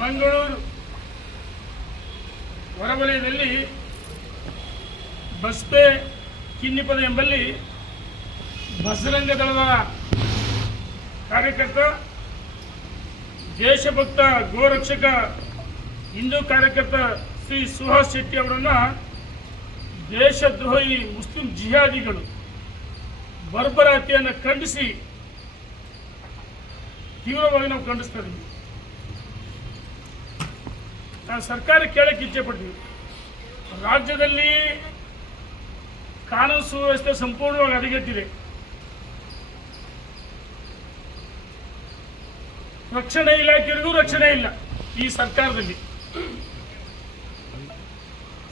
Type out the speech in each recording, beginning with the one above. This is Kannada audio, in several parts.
ಮಂಗಳೂರು ಹೊರವಲಯದಲ್ಲಿ ಬಸ್ಪೆ ಕಿನ್ನಿಪದ ಎಂಬಲ್ಲಿ ಬಸರಂಗ ದಳದ ಕಾರ್ಯಕರ್ತ, ದೇಶಭಕ್ತ ಗೋರಕ್ಷಕ ಹಿಂದೂ ಕಾರ್ಯಕರ್ತ ಶ್ರೀ ಸುಹಾಸ್ ಶೆಟ್ಟಿ ಅವರನ್ನು ದೇಶದ್ರೋಹಿ ಮುಸ್ಲಿಂ ಜಿಹಾದಿಗಳು ಬರ್ಬರ ಹತ್ಯೆಯನ್ನು ಖಂಡಿಸಿ ತೀವ್ರವಾಗಿ ನಾವು ಖಂಡಿಸ್ತಾ ಇದ್ದೀವಿ. ನಾವು ಸರ್ಕಾರ ಕೇಳಕ್ಕೆ ಇಚ್ಛೆ ಪಡ್ತೀವಿ. ರಾಜ್ಯದಲ್ಲಿ ಕಾನೂನು ಸುವ್ಯವಸ್ಥೆ ಸಂಪೂರ್ಣವಾಗಿ ಹದಗೆಟ್ಟಿದೆ. ರಕ್ಷಣಾ ಇಲಾಖೆಯವರಿಗೂ ರಕ್ಷಣೆ ಇಲ್ಲ ಈ ಸರ್ಕಾರದಲ್ಲಿ.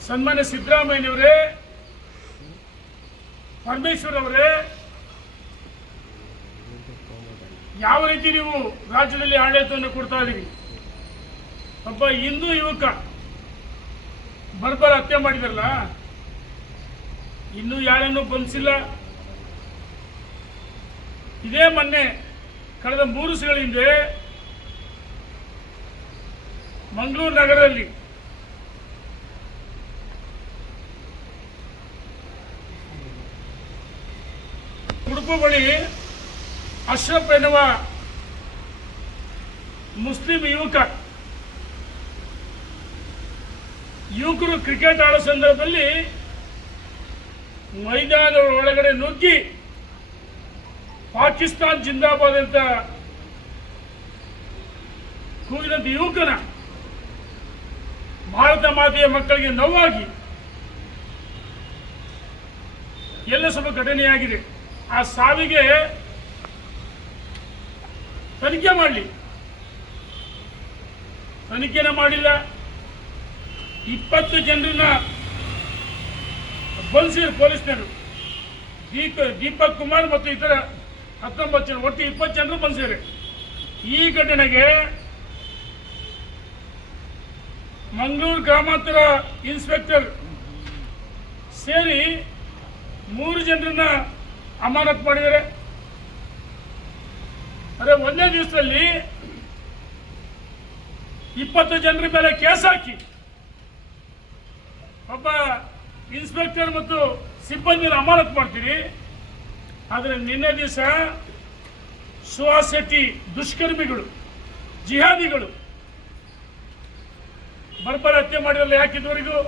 ಸನ್ಮಾನ್ಯ ಸಿದ್ದರಾಮಯ್ಯನವರೇ, ಪರಮೇಶ್ವರ್ ಅವರೇ, ಯಾವ ರೀತಿ ನೀವು ರಾಜ್ಯದಲ್ಲಿ ಆಡಳಿತವನ್ನು ಕೊಡ್ತಾ ಇದ್ದೀರಿ? ಒಬ್ಬ ಹಿಂದೂ ಯುವಕ ಬರ್ಬರ ಹತ್ಯೆ ಮಾಡಿದಾರಲ್ಲ, ಇನ್ನೂ ಯಾರನ್ನೂ ಬಂಧಿಸಿಲ್ಲ. ಇದೇ ಮೊನ್ನೆ ಕಳೆದ 3 ದಿವಸಗಳ ಹಿಂದೆ ಮಂಗಳೂರು ನಗರದಲ್ಲಿ ಉಡುಪು ಬಳಿ ಅಶ್ರಫ್ ಎನ್ನುವ ಮುಸ್ಲಿಂ ಯುವಕರು ಕ್ರಿಕೆಟ್ ಆಡೋ ಸಂದರ್ಭದಲ್ಲಿ ಮೈದಾನದ ಒಳಗಡೆ ನುಗ್ಗಿ ಪಾಕಿಸ್ತಾನ್ ಜಿಂದಾಬಾದ್ ಅಂತ ಕೂಗಿದಂತ ಯುವಕನ ಭಾರತ ಮಾತೆಯ ಮಕ್ಕಳಿಗೆ ನೋವಾಗಿ ಎಲ್ಲ ಸ್ವಲ್ಪ ಘಟನೆಯಾಗಿದೆ. ಆ ಸಾವಿಗೆ ತನಿಖೆ ಮಾಡಲಿ, ತನಿಖೆನ ಮಾಡಿಲ್ಲ. 20 ಜನರನ್ನ ಬಂಧಿಸಿದ್ರು ಪೊಲೀಸ್ನರು. ದೀಪಕ್ ಕುಮಾರ್ ಮತ್ತು ಇತರ 19 ಜನ, ಒಟ್ಟು 20 ಜನರು ಬಂಧಿಸಿದ್ದಾರೆ. ಈ ಘಟನೆಗೆ ಮಂಗಳೂರು ಗ್ರಾಮಾಂತರ ಇನ್ಸ್ಪೆಕ್ಟರ್ ಸೇರಿ 3 ಜನರನ್ನ ಅಮಾನತು ಮಾಡಿದ್ದಾರೆ. ಅರೆ, ಒಂದೇ ದಿವಸದಲ್ಲಿ 20 ಜನರ ಮೇಲೆ ಕೇಸ್ ಹಾಕಿ ಒಬ್ಬ ಇನ್ಸ್ಪೆಕ್ಟರ್ ಮತ್ತು ಸಿಬ್ಬಂದಿನ ಅಮಾನತು ಮಾಡ್ತೀರಿ. ಆದರೆ ನಿನ್ನೆ ದಿವಸ ಸುಹಾಸ್ ಶೆಟ್ಟಿ ದುಷ್ಕರ್ಮಿಗಳು, ಜಿಹಾದಿಗಳು ಬರ್ಬರ ಹತ್ಯೆ ಮಾಡಿರಲ್ಲ, ಯಾಕಿದವರೆಗೂ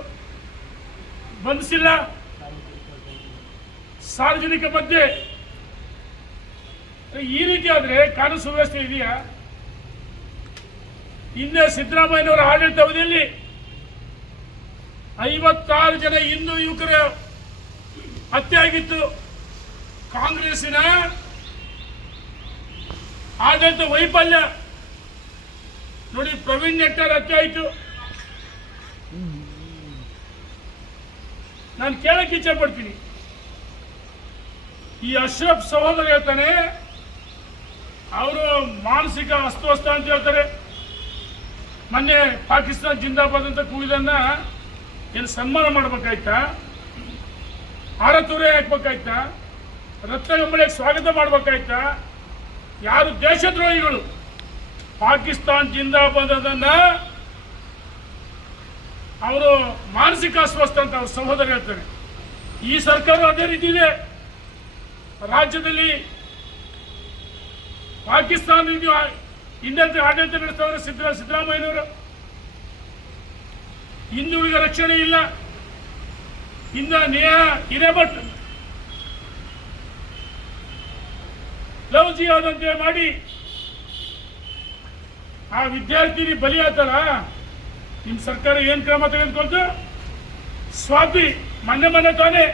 ಬಂಧಿಸಿಲ್ಲ? ಸಾರ್ವಜನಿಕ ಮಧ್ಯೆ ಈ ರೀತಿ ಆದ್ರೆ ಕಾನೂನು ಸುವ್ಯವಸ್ಥೆ ಇದೆಯಾ? ಹಿಂದೆ ಸಿದ್ದರಾಮಯ್ಯನವರ ಆಡಳಿತ ಅವಧಿಯಲ್ಲಿ 56 ಜನ ಹಿಂದೂ ಯುವಕರ ಹತ್ಯೆ ಆಗಿತ್ತು. ಕಾಂಗ್ರೆಸ್ಸಿನ ಆಡಳಿತ ವೈಫಲ್ಯ ನೋಡಿ, ಪ್ರವೀಣ್ ನೆಟ್ಟರ್ ಹತ್ಯೆ ಆಯಿತು. ನಾನು ಕೇಳಕ್ಕೆ ಇಚ್ಛೆ ಪಡ್ತೀನಿ, ಈ ಅಶ್ರಫ್ ಸಹೋದರ ಹೇಳ್ತಾನೆ ಅವರು ಮಾನಸಿಕ ಅಸ್ವಸ್ಥ ಅಂತ ಹೇಳ್ತಾರೆ. ಮೊನ್ನೆ ಪಾಕಿಸ್ತಾನ ಜಿಂದಾಬಾದ್ ಅಂತ ಕೂಗಿದನ್ನ ಏನು ಸನ್ಮಾನ ಮಾಡ್ಬೇಕಾಯ್ತಾ? ಆರತೂರೆ ಹಾಕ್ಬೇಕಾಯ್ತಾ? ರತ್ನಗಂಬಳಿಗೆ ಸ್ವಾಗತ ಮಾಡ್ಬೇಕಾಯ್ತಾ? ಯಾರು ದೇಶದ್ರೋಹಿಗಳು ಪಾಕಿಸ್ತಾನ್ ಜಿಂದಾಬಾದ್ ಅದನ್ನ ಅವರು ಮಾನಸಿಕ ಅಸ್ವಸ್ಥ ಅಂತ ಅವ್ರ ಸಹೋದರ ಹೇಳ್ತಾರೆ. ಈ ಸರ್ಕಾರ ಅದೇ ರೀತಿ ಇದೆ. ರಾಜ್ಯದಲ್ಲಿ ಪಾಕಿಸ್ತಾನ ಹಿಂದೆ ಆಡಳಿತ ನಡೆಸ್ತವ್ರೆ ಸಿದ್ದರಾಮಯ್ಯನವರು. ಹಿಂದೂಳಿಗೆ ರಕ್ಷಣೆ ಇಲ್ಲ. ಹಿರೇಮಠ್ ಲವ್ ಜಿಹಾದ್ ಅಂತ ಮಾಡಿ ಆ ವಿದ್ಯಾರ್ಥಿನಿ ಬಲಿ ಆತಲ್ಲ, ನಿಮ್ಮ ಸರ್ಕಾರ ಏನ್ ಕ್ರಮ ತೆಗೆದುಕೊಂಡು? ಸ್ವಾತಿ ಮೊನ್ನೆ ತಾನೇ